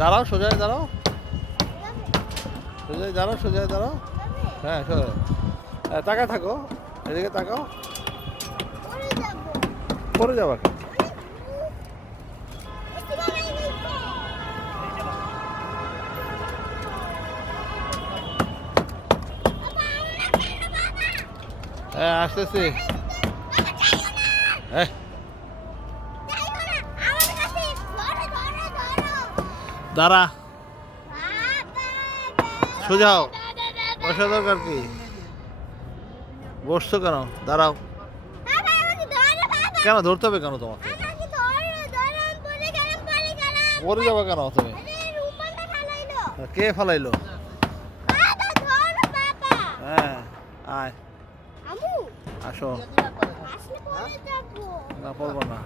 দাঁড়াও, সোজায় দাঁড়াও, সোজায় দাঁড়াও, সোজায় দাঁড়াও। হ্যাঁ, সোজা। তাকায় থাকো, এদিকে তাকাও। পড়ে যাবা কেন? হ্যাঁ, আসতেছি। হ্যাঁ, দাঁড়া, সোজাও। বসা দরকার কি? বসছো কেন? দাঁড়াও। কেন ধরতে হবে কেন তোমাকে? পড়ে যাবা কেন তুমি? কে ফালাইলো? হ্যাঁ, আয়, আসো। না, পড়বো না।